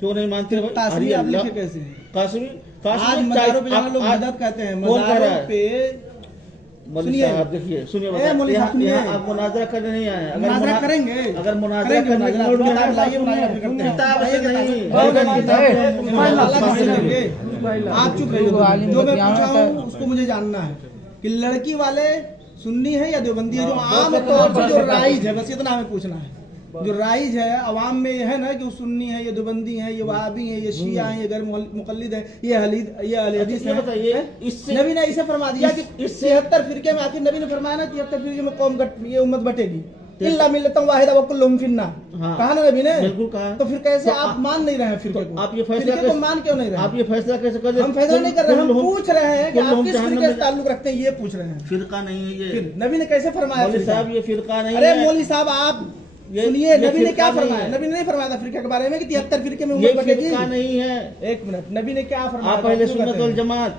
क्यों नहीं मानते भाई? कासमी आप लिखे कैसे? कासमी आज मज़ारों पे जाना लोग मदद कहते हैं, मज़ारों पे मौलवी साहब देखिए, सुनिए आप मुनाजरा करने नहीं आए। अगर मुनाजरा करेंगे, अगर मुनाजरा करने की मूड में है किताब से नहीं, आप चुप रहिए। जो मैं पूछ रहा हूँ उसको मुझे जानना है कि लड़की वाले सुन्नी है या देवबंदी है, जो आम तौर पर जो राइज है, बस इतना हमें पूछना है। जो राइज है अवाम में ये है ना कि वो सुन्नी है, ये देवबंदी है, ये वहाबी है, ये शिया है, ये गैर मुक़ल्लिद है, ये अहले हदीस है। बताइए, नबी ने इसे फरमा दिया कि 73 फिरके में, आखिर नबी ने फरमाया ना 73 फिरके में कौम ये उम्मत बटेगी, इल्ला मिल्लतन वाहिदा व कुल्लुहुम फिन्नार। कहा ना नबी ने? बिल्कुल कहा। तो फिर कैसे आप मान नहीं रहे हैं फिरके को? आप ये फैसला को मान क्यों नहीं रहे? आप ये फैसला कैसे कर रहे हैं? हम फैसला नहीं कर रहे, हम पूछ रहे हैं कि आप किस फिरके से ताल्लुक रखते हैं, ये पूछ रहे हैं। फिरका नहीं है ये। नबी ने कैसे फरमाया? मौलवी साहब ये फिरका नहीं है। अरे मौलवी साहब आप सुनिए, नबी ने क्या फरमाया? नबी ने नहीं फरमाया था फिरके के बारे में कि 73 फिरके में उम्मत बटेगी। फिरका नहीं है। एक मिनट, नबी ने क्या फरमाया? आप अहले सुन्नत वल जमात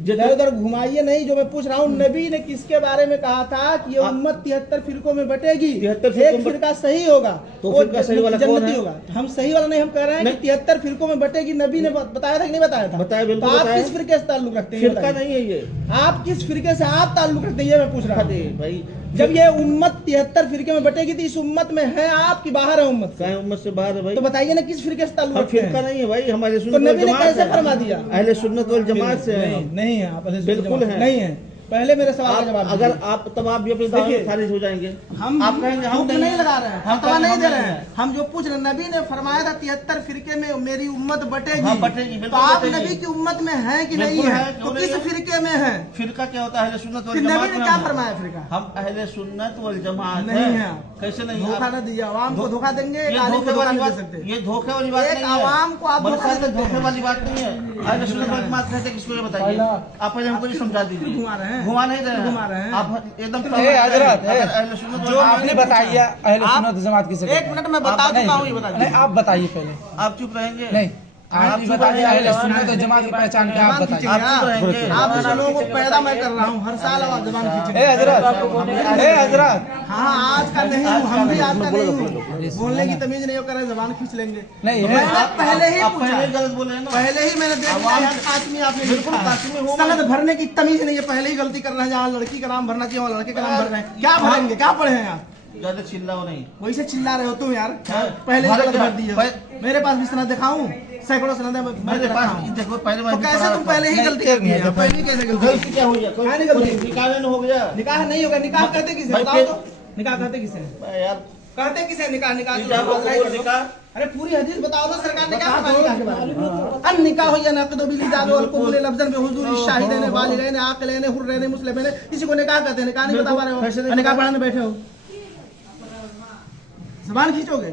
इधर उधर घुमाइए नहीं। जो मैं पूछ रहा हूँ, नबी ने किसके बारे में कहा था कि ये उम्मत 73 फिरकों में बटेगी? एक फिरका सही होगा तो फिरका सही वाला कौन है? होगा। हम सही वाला नहीं, हम कह रहे हैं कि 73 फिरकों में बटेगी। नबी ने बताया था कि नहीं बताया था? बताया बिल्कुल। तो आप किस फिरके से ताल्लुक रखते हैं? फिरका नहीं है ये। आप किस फिरके से आप ताल्लुक रखते हैं, ये मैं पूछ रहा हूँ भाई। जब ये उम्मत 73 फिरके में बटेगी तो इस उम्मत में है आप की बाहर है उम्मत? क्या उम्मत से बाहर है भाई? तो बताइए ना किस फिरके से ताल्लुक रखते हैं? फिरका नहीं है भाई, हमारे तो नबी ने कैसे फरमा दिया? अहले सुन्नत वल जमात से नहीं है आप बिल्कुल है। नहीं है। पहले मेरे सवाल का जवाब अगर आप तब आप भी अपनी दावा में खारिज हो जाएंगे। हम आप कहेंगे हम नहीं लगा रहे हैं, हम नहीं दे रहे हैं। हम जो पूछ रहे हैं, नबी ने फरमाया था 73 फिरके में मेरी उम्मत बटेगी। तो आप नबी की उम्मत में है कि नहीं है? तो किस फिरके में है? फिरका क्या होता है? अहले सुन्नत वल जमात। नबी ने क्या फरमाया फिरका? हम अहले सुन्नत वल जमात नहीं है। कैसे नहीं? धोखा न दीजिए, आवाम को धोखा देंगे। ये धोखे वाली बात, ये धोखे वाली बात नहीं है। आवाम को आप धोखे वाली बात नहीं है। अहले सुन्नत वल जमात कहते किसको ये बताइए आप? पहले हमको ये समझा दीजिए। घुमा रहे हैं, घुमा नहीं रहे हैं आप एकदम। जो आपने बताया अहले सुन्नत जमात किसे? एक मिनट में बता देता हूँ, ये बताइए। नहीं आप बताइए पहले। आप चुप रहेंगे? नहीं आप बताइए अहले सुन्नत जमात की पहचान क्या? आप बताइए। आप लोगों को पैदा मैं कर रहा हूँ, हर साल आवाज जबान खींचे। हज़रत हाँ आज का नहीं हूँ, हम भी आज का नहीं हूँ। बोलने की तमीज नहीं हो कर जबान खींच लेंगे। नहीं पहले ही गलत बोले हैं ना। पहले ही मैंने देख लिया कासमी, आपने बिल्कुल कासमी हूँ। सनद भरने की तमीज नहीं है, पहले ही गलती कर रहे हैं। जहाँ लड़की का नाम भरना चाहिए वहाँ लड़के का नाम भर रहे हैं। क्या भरेंगे? क्या पढ़े हैं आप? ज्यादा चिल्लाओ नहीं। वैसे चिल्ला रहे हो तुम यार। पहले गलत भर दिए। मेरे पास भी सनद दिखाऊं, सैकड़ों सनद मेरे पास। देखो पहले तो कैसे तुम पहले ही गलती कर दिए? पहले कैसे गलती क्या हुई? निकाह नहीं हो गया? निकाह नहीं होगा। निकाह कहते किसे बताओ तो? निकाह कहते किसे यार? कहते किसे निकाह? निकाह अरे पूरी हदीस बताओ ना सरकार ने क्या फरमाया के बारे में? अन निकाह या नक़द बिल इजाज़ वल क़बूल लफ्ज़न बि हुज़ूर शाहिदैन बालिगैन आक़िलैन हुर्रैन मुस्लिमैन। किसी को निकाह कहते हैं? निकाह नहीं बता पा रहे हो, निकाह पढ़ाने बैठे हो, ज़बान खींचोगे।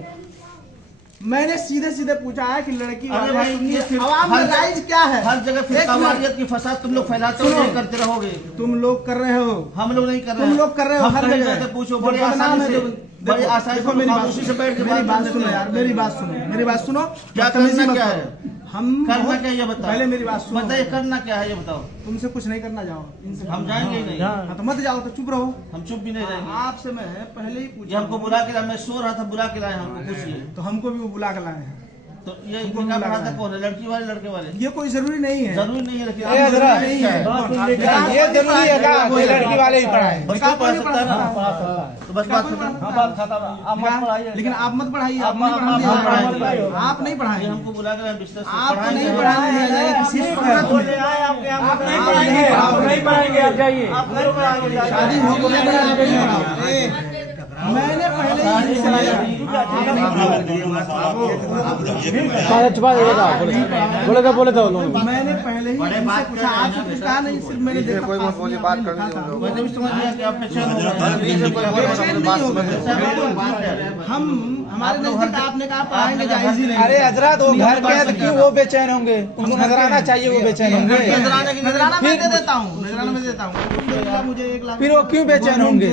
मैंने सीधे सीधे पूछा है कि लड़की आवाम में राइज क्या है? हर जगह फिरकावारियत की फसाद तुम लोग फैलाते हो, नहीं करते रहोगे। तुम लोग कर रहे हो, हम लोग नहीं कर रहे। तुम लोग कर रहे हो। हर जगह पूछो बड़े आसानी से, बड़ी आसानी से। मेरी बात सुनो यार, मेरी बात सुनो। क्या करना क्या है? हम करना क्या ये बताओ। पहले मेरी बात सुनो। बताइए करना क्या है ये बताओ। तुमसे कुछ नहीं करना, जाओ इनसे। हम जाएंगे ही नहीं। हाँ तो मत जाओ, तो चुप रहो। हम चुप भी नहीं रहेंगे। आपसे मैं पहले ही पूछा, हमको बुला के लाए। मैं सो रहा था, बुला के लाए हमको। पूछिए। तो हमको भी वो बुला के लाए हैं। तो ये निकाह पढ़ाता कौन है? लड़की वाले लड़के वाले? ये कोई जरूरी नहीं है। जरूरी नहीं है, लेकिन ये जरूरी है लड़की वाले ही पढ़ाए। बस कोई पढ़ सकता है ना, तो बस बात खत्म। लेकिन आप मत पढ़ाइए, आप नहीं पढ़ाएंगे। हमको बुला के बिजनेस आप नहीं पढ़ाने दिया जाएगा किसी सूरत में। आप नहीं पढ़ाएंगे, आप जाइए। शादी हो गई। मैंने पहले ही बोले तो मैंने पहले ही इनसे पूछा, आपसे कुछ कहा नहीं, सिर्फ मैंने देखा कोई बोली बात करनी है। मैंने भी समझ लिया कि आप बेचैन हो गए। हम हमारे नजदीक आपने कहा पढ़ाएंगे जायज ही नहीं। अरे हजरत वो घर के हैं तो क्यों वो बेचैन होंगे? उनको नजराना चाहिए, वो बेचैन होंगे। नजराना मैं दे देता हूँ, नजराना मैं देता हूँ। मुझे 1 लाख। फिर वो क्यों बेचैन होंगे?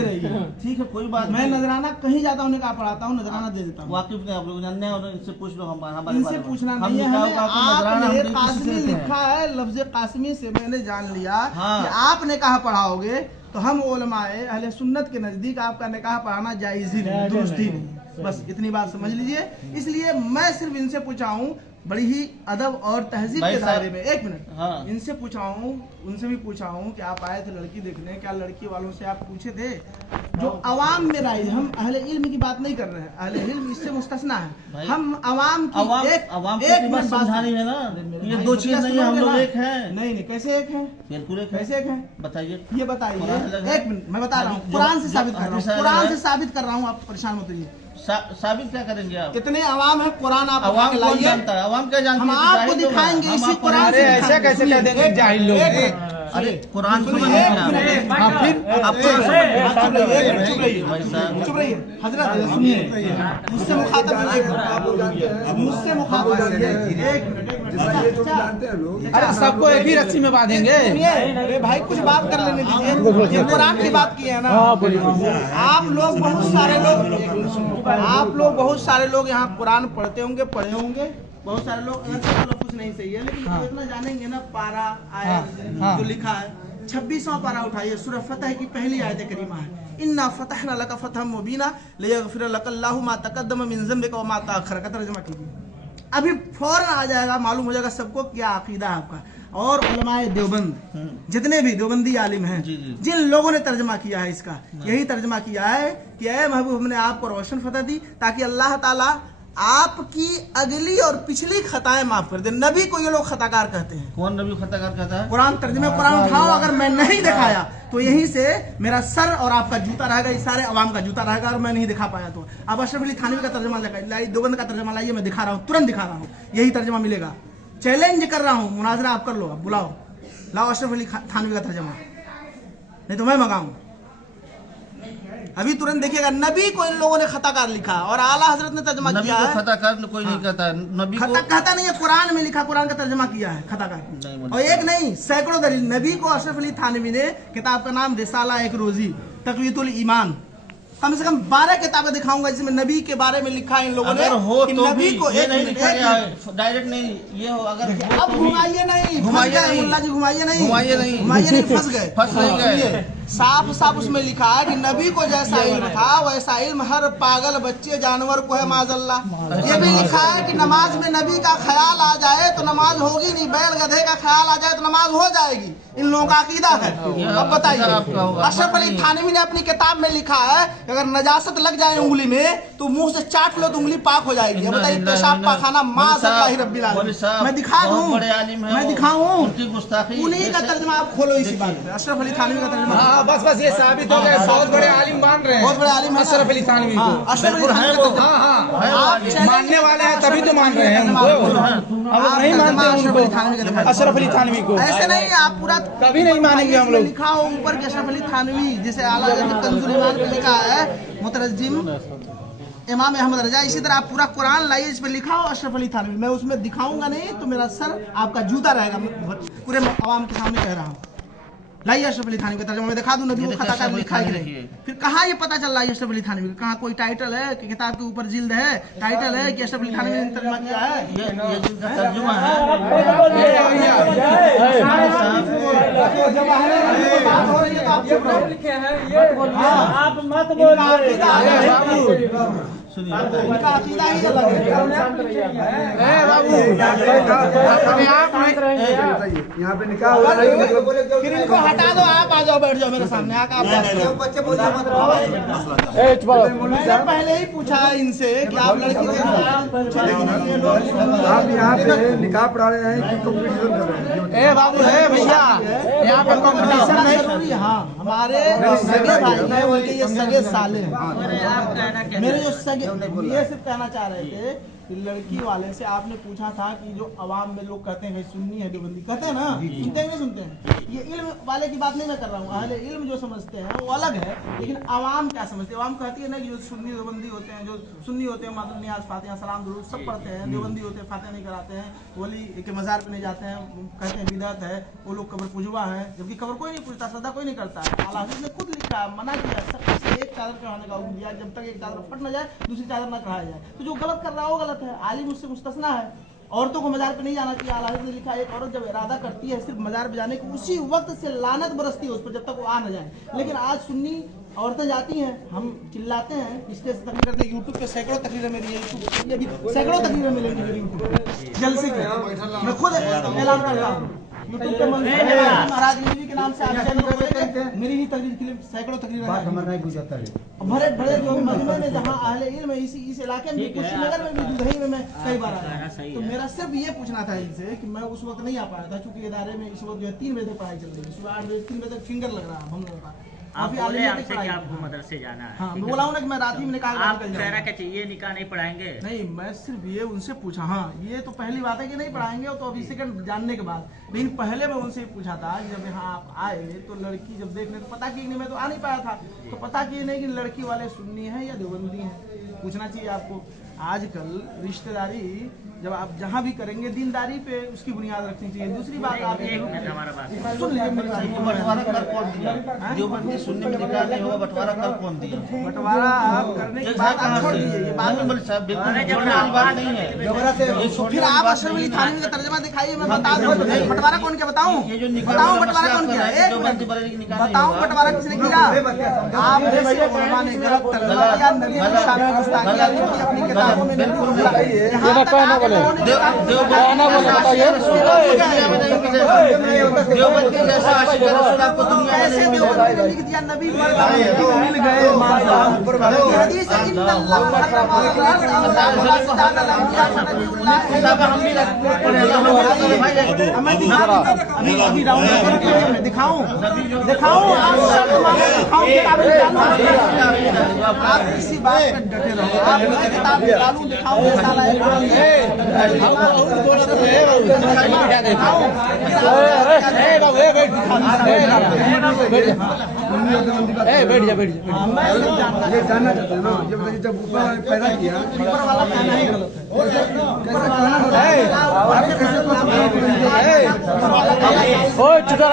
ठीक है कोई बात। मैं नजराना कहीं जाता हूँ, कहा पढ़ाता हूँ, नजराना दे देता हूँ। वाकिफ नहीं आप लोग जानते हैं, और इनसे पूछ लो। हमारे इनसे पूछना नहीं है हमें। आपने कासमी लिखा है, लफ्ज कासमी से मैंने जान लिया कि आपने कहा पढ़ाओगे। तो हम उलमाए अहले सुन्नत के नजदीक आपका निकाह पढ़ाना जायज ही नहीं, दुरुस्त ही नहीं। बस इतनी बात समझ लीजिए। इसलिए मैं सिर्फ इनसे पूछा हूँ बड़ी ही अदब और तहजीब के दायरे में, एक मिनट, हाँ। इनसे पूछा हूँ, उनसे भी पूछा हूँ कि आप आए थे लड़की देखने, क्या लड़की वालों से आप पूछे थे? जो अवाम में राय, हम अहले इल्म की बात नहीं कर रहे हैं, अहले इल्म इससे मुस्तस्ना है। हम अवाम की एक मिनट समझानी है ना, ये दो चीज नहीं है, हम लोग एक हैं। नहीं, कैसे एक हैं? बिल्कुल एक, कैसे एक हैं? बताइए, ये बताइए। एक मिनट, मैं बता रहा हूँ, कुरान से साबित कर रहा हूँ, कुरान से साबित कर रहा हूँ, आप परेशान मत होइए। साबित क्या करेंगे आप? कितने अवाम है, कुरान आप अवाम कौन जानता है? अवाम क्या जानती है? हम आपको दिखाएंगे इसी कुरान से। ऐसा कैसे कह देंगे जाहिल लोग? अरे कुरान फिर चुप रहिए हजरत, सुनिए, मुझसे मुखातब अरे सबको एक ही रस्सी में बांधेंगे। अरे भाई कुछ बात कर लेने दीजिए, ये कुरान की बात की है ना। आप लोग बहुत सारे लोग यहाँ कुरान पढ़ते होंगे, पढ़े होंगे, बहुत सारे लोग कुछ नहीं सही है, लेकिन इतना जानेंगे ना, पारा आया जो लिखा है 26वां पारा उठाइए, सूरह फतह की पहली आयत करीमा है, इन्ना फतहना लका फतहम मुबीना लियगफिर लकल्लाहु मा तक़द्दम मिन ज़म्बिका व मा तअख़्ख़र का तर्जुमा कीजिए। अभी फौरन आ जाएगा, मालूम हो जाएगा सबको क्या अकीदा है आपका। और उलमाए देवबंद, जितने भी देवबंदी आलिम हैं, जिन लोगों ने तर्जमा किया है इसका, यही तर्जमा किया है कि ऐ महबूब, हमने आपको रोशन फतह दी ताकि अल्लाह ताला आपकी अगली और पिछली खताएं माफ कर दे। नबी को ये लोग खताकार कहते हैं। कौन नबी खताकार कहता है? कुरान तर्जुमे कुरान उठाओ, अगर मैं नहीं दिखाया तो यहीं से मेरा सर और आपका जूता रहेगा, इस सारे अवाम का जूता रहेगा, और मैं नहीं दिखा पाया तो अब अशरफ अली थानवी का तर्जुमा लाइए, देवबंद का तर्जुमा लाइए, मैं दिखा रहा हूँ, तुरंत दिखा रहा हूँ, यही तर्जुमा मिलेगा। चैलेंज कर रहा हूँ, मुनाजरा आप कर लो, आप बुलाओ, लाओ अशरफ अली थानवी का तर्जुमा, नहीं तो मैं मंगाऊं। अभी तुरंत देखिएगा, नबी को इन लोगों ने खताकार लिखा और आला हजरत ने तर्जुमा किया है। खताकार कोई नहीं कहता है, नबी को कहता नहीं है, कुरान में लिखा, कुरान का तर्जुमा किया है खताकार। और एक नहीं, सैकड़ों दलील। नबी को अशरफ अली थानवी ने, किताब का नाम रिसाला एक रोजी तक़वियतुल ईमान, कम से कम 12 किताबें दिखाऊंगा जिसमें नबी के बारे में लिखा है इन लोगों ने। हो कि तो नबी को ये नहीं लिखा गया है, डायरेक्ट नहीं, ये हो अगर अब घुमाइए नहीं, मुल्ला जी घुमाइए नहीं, फंस गए। साफ साफ उसमें लिखा है कि नबी को जैसा इल्म था वैसा इल्म हर पागल बच्चे जानवर को है, माजल्ला। ये भी लिखा है कि नमाज में नबी का ख्याल आ जाए तो नमाज होगी नहीं, बैल गधे का ख्याल आ जाए तो नमाज हो जाएगी। इन लोगों का अकीदा है। अब बताइए, अशरफ अली थानवी ने अपनी किताब में लिखा है अगर नजासत लग जाए उंगली में तो मुंह से चाट लो तो उंगली पाक हो जाएगी। बताइए, पेशाब पाखाना माज़अल्लाह रब्बिल आलमीन। मैं दिखा दूं, मैं दिखाऊं, उन्हीं का तर्जुमा आप खोलो इसी बात पे, अशरफ अली थानवी का तर्जुमा। बस ये साबित हो गया, बहुत बड़े आलिम मान रहे हैं, बहुत बड़े आलिम है अशरफ अली थानवी को। अशरफ अली थानवी को मानने वाले हैं तभी तो मान रहे हैं उनको, अब नहीं मानते अशरफ अली थानवी को। ऐसे नहीं, आप पूरा कभी नहीं मानेंगे हम लोग। लिखा हो ऊपर के अशरफ अली थानवी, जैसे आला हज़रत कंजुल ईमान पे लिखा है मुतरज्जिम इमाम अहमद रजा, इसी तरह आप पूरा कुरान लाइए, इस पे लिखा हो अशरफ अली थानवी। मैं उसमें दिखाऊंगा नहीं तो मेरा सर आपका जूता रहेगा, पूरे आवाम के सामने कह रहा हूँ। लाइए अशरफ अली थानवी का तर्जुमा मैं दिखा दूं, नबी को खताकार लिखा है कि नहीं। फिर कहाँ ये पता चल रहा है अशरफ अली थानवी का? कहाँ कोई टाइटल है कि किताब के ऊपर जिल्द है, टाइटल है कि अशरफ अली थानवी ने तर्जुमा किया है? ये जिनका तर्जुमा है, आप मत बोलिए, सुनिए, इनका अकीदा ही अलग है। बाबू यहाँ पे निकाह हो रहा है, फिर इनको हटा दो, आप आ जाओ, बैठ जाओ मेरे सामने आकर। मैंने पहले ही पूछा इनसे कि आप लड़की आप यहाँ पे निकाह पढ़ा रहे हैं कि कंपटीशन कर रहे हैं? ए बाबू है भैया, यहाँ पे कंपटीशन नहीं। हाँ, हमारे सगे भाई हैं, उनके ये सगे साले हैं। मेरे जो सगे, ये सिर्फ कहना चाह रहे थे कि लड़की वाले से आपने पूछा था कि जो अवाम में लोग कहते हैं सुन्नी है देवबंदी, कहते हैं ना, सुनते हैं नहीं सुनते हैं? ये इल्म वाले की बात नहीं मैं कर रहा हूँ, अहले इल्म जो समझते हैं वो अलग है, लेकिन अवाम क्या समझते हैं? अवाम कहती है ना कि जो सुन्नी देवबंदी होते हैं, जो सुन्नी होते हैं मातुल नियाज फातिहा सलाम दुरूद सब पढ़ते हैं, देवबंदी होते हैं फातिहा नहीं कराते हैं, वली के मज़ार पे नहीं जाते हैं, कहते हैं बिदअत है, वो लोग कब्र पुजवा है, जबकि कब्र कोई नहीं पूजता, श्रद्धा कोई नहीं करता है। आला हज़रत ने खुद लिखा, मना किया सबसे एक चादर चढ़ाने का हुक्म दिया, जब तक एक चादर फट न जाए दूसरी चादर न चढ़ाया जाए। तो जो गलत कर रहा है वो गलत है, आलिम उससे मुस्तस्ना है। औरतों को मजार पे नहीं जाना चाहिए। आला हज़रत ने लिखा, एक औरत जब इरादा करती है सिर्फ मजार पे जाने की, उसी वक्त से लानत बरसती है उस पर जब तक वो आ न जाए। लेकिन आज सुन्नी औरतें जाती हैं, हम चिल्लाते हैं, स्टेज से तकरीर करते हैं, यूट्यूब पे सैकड़ों तकरीरें मेरी है, ये भी सैकड़ों तकरीरें मिलेंगी मेरी यूट्यूब पे जलसे की। मैं खुद ऐलान करता हूँ यूट्यूब पे महाराज जी के नाम से आप चैनल खोलेंगे, मेरी ही तकरीर के लिए सैकड़ों तकरीरें भरे भरे जो मजमे में जहाँ अहले इल्म है, इस इलाके में कुशीनगर में भी दुधई में मैं कई बार आया। तो मेरा सिर्फ ये पूछना था इनसे कि मैं उस वक्त नहीं आ पाया था, क्योंकि इदारे में इस वक्त जो है 3 बजे तक पढ़ाई चल रही है, सुबह 8 बजे 3 बजे तक फिंगर लग रहा है, हम लोग का आप बोले आपसे कि आपको मदरसे जाना है। हाँ, मैं बोला हूँ ना कि मैं रात ही में निकाल आप कह रहा कि ये निकाह नहीं पढ़ाएंगे। नहीं, मैं सिर्फ ये उनसे पूछा। हाँ, ये तो पहली बात है कि नहीं पढ़ाएंगे, तो अभी सेकंड जानने के बाद। लेकिन पहले मैं उनसे पूछा था कि जब यहाँ आप आए तो लड़की जब देखने तो पता की नहीं, मैं तो आ नहीं पाया था, तो पता की नहीं कि लड़की वाले सुन्नी है या देवबंदी है, पूछना चाहिए आपको। आजकल रिश्तेदारी जब आप जहाँ भी करेंगे दीनदारी पे उसकी बुनियाद रखनी चाहिए। दूसरी बात आप हमारा बात सुन लीजिए मेरी बात। बंटवारा कर कौन दिया? जो बंदी सुनने में निकाल नहीं होगा, बंटवारा कर कौन दिया? बंटवारा आप करने के बाद आप छोड़ दीजिए, ये बाद में बोले साहब बिल्कुल छोड़ने वाली बात नहीं है। फिर आप अशरफ अली थानवी का तर्जमा दिखाइए, मैं बता दूं बंटवारा कौन किया, बताऊं बताऊं बंटवारा कौन किया, एक मिनट बताऊं बंटवारा किसने किया? आपने उलमा ने गलत तर्जमा किया, नबी की शान में गुस्ताखियां लिखी अपनी किताबों में। यहाँ तक देवबंदी जैसा आशिक रसूल आपको दुनिया में नहीं मिलेगा। देवबंदी ने लिख दिया नबी मिल गए हदीस इन्नल्लाह हर्रमा अभी राउंड दिखाऊं आप इसी बात पे डटे रहो। आप किताब निकालूं दिखाऊं ये जानना चाहते हैं ना, ये बताइए जब ऊपर पैदा किया ऊपर वाला कहना ही गलत है।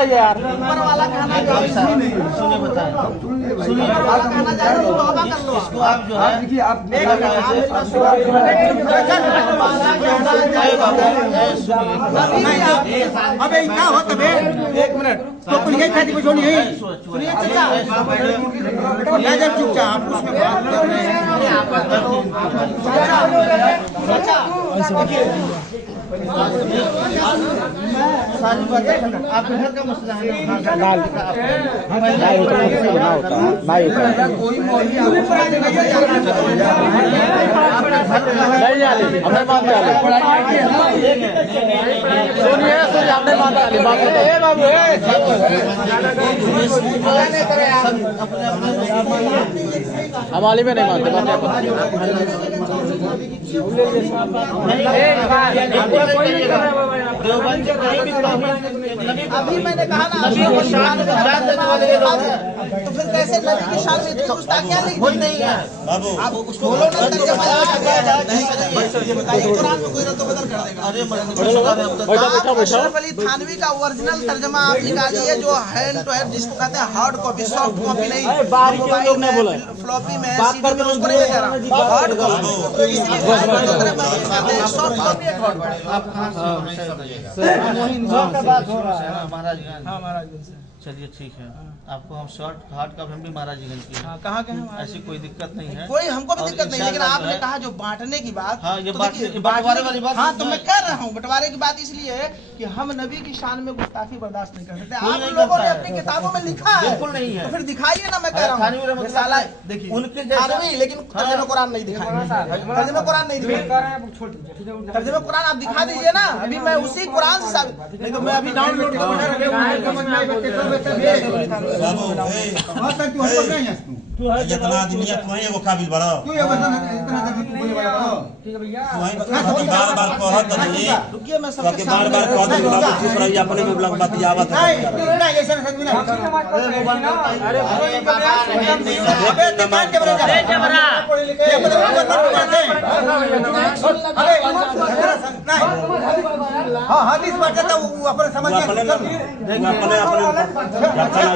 यार ऊपर वाला कहना जो है नहीं, सुनिए बताएं, सुनिए वाला कहना चाहिए तो तौबा कर लो। इसको आप जो है देखिए आप अबे क्या हो तबे एक मिनट तो कुल यही खाती बचोनी है। सुनिए चाचा या जब चुपचाप उसमें बात कर रहे हैं सारी बातें आपके घर का मसला है हमारे में नहीं मानते अभी मैंने कहा ना अभी वो शान देने वाले लोग हैं, तो फिर कैसे नबी की शान में इतनी गुस्ताखियां लिख दी? नहीं है बाबू, आप उसको बोलो ना तर्जुमा ये बताइए कुरान में कोई रद्द बदल कर देगा। अरे अशरफ अली थानवी का ओरिजिनल तर्जुमा आप निकालिए, जो हैंड टू हैंड जिसको कहते हैं हार्ड कॉपी, सॉफ्ट कॉपी नहीं, मोबाइल में फ्लॉपी में सीडी में उसको नहीं कह रहा, हार्ड कॉपी। इसलिए सॉफ्ट कॉपी है हार्ड महाराजगंज। हाँ महाराज चलिए ठीक है, आपको हम शॉर्ट हार्ड का हम भी महाराजगंज की है। कहाँ के हैं? ऐसी कोई दिक्कत नहीं है, कोई हमको भी और दिक्कत नहीं, लेकिन आपने कहा जो बांटने की बात, हाँ, ये तो बांटने- देखिए, बंटवारे वाली बात हाँ नहीं तो है। मैं कह रहा हूँ बंटवारे की बात इसलिए है कि हम नबी की शान में गुस्ताखी बर्दाश्त नहीं कर सकते। कोई आप नहीं लोगों ने करता है। अपनी किताबों में लिखा है, बिल्कुल नहीं है। तो फिर दिखाइए ना। मैं कह रहा थानवी हूँ रहमतुल्लाह रिसाला अलैह, देखिए उनके जैसा- थानवी, लेकिन तर्जुमा कुरान नहीं दिखाएंगे, तर्जुमा कुरान नहीं दिखाएंगे, तर्जुमा कुरान आप दिखा दीजिए ना। अभी मैं उसी कुरान से साबित, नहीं तो मैं अभी डाउनलोड जितना आदमी है तुम्हें एगो काबिल बड़ा बार बार कहत नहीं रुकिए, मैं तो सबके के बार बार सामने कहत नहीं बाबू चुप रही अपने में बुलंद बात आवत है अपने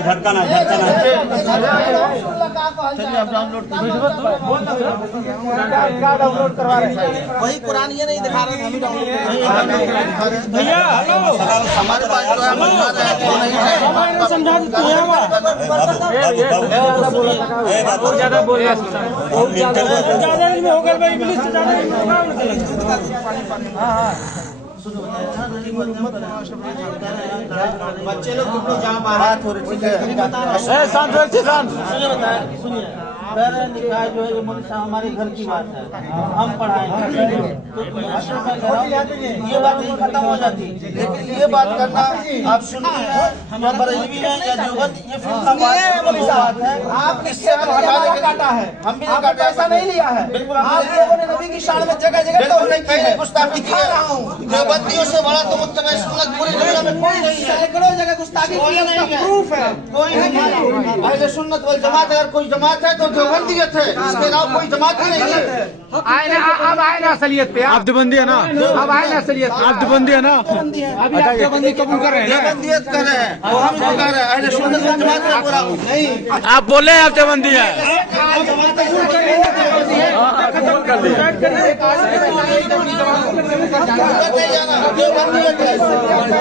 झटका ना चलिए आप डाउनलोड कीजिए। क्या डाउनलोड करवा रहे हैं? वही कुरान ये नहीं दिखा रहे, हम ही डाउनलोड भैया हेलो हमारे पास जो है मौजूद है, वो नहीं है। समझा देते हैं बहुत ज्यादा बोल रहे ज्यादा में होगा भाई इंग्लिश से ज्यादा बच्चे लोग तुम लोग जहाँ बात हो रही है, सुनिए मेरा निकाह जो है ये मोदी साहब हमारे घर की बात है, हम पढ़ाएंगे तो ये बात नहीं खत्म हो जाती। लेकिन ये बात करना आप सुनिए, हम बरेलवी हैं या देवबंद, ये फिर बात है। आप इससे हमारा काटा है, हम भी आपने पैसा नहीं लिया है। बिल्कुल आप लोगों ने नबी की शान में जगह जगह तौहीद की है। गुस्ताखी की है। देवबंदियों से बड़ा तो मुत्तबा सुन्नत पूरी दुनिया में कोई नहीं है। सैकड़ों जगह गुस्ताखी की है, उसका प्रूफ है। कोई नहीं है। अहले सुन्नत वल जमात अगर कोई जमात है तो देवबंदियत है, इसके अलावा कोई जमात ही नहीं है। अब आए ना असलियत पे आप देवबंदी है ना, अब आए ना असलियत आप देवबंदी है ना, अभी आप देवबंदी कबूल कर रहे हैं, देवबंदियत कर रहे हैं, वो हम तो कर रहे हैं। अहले सुन्नत वल जमात का पूरा नहीं, आप बोले आप देवबंदी है। देवबंदियत है।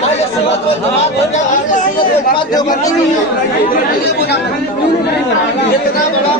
अहले सुन्नत वल जमात हो गया, अहले सुन्नत वल जमात देवबंदी नहीं है। ये बोला इतना बड़ा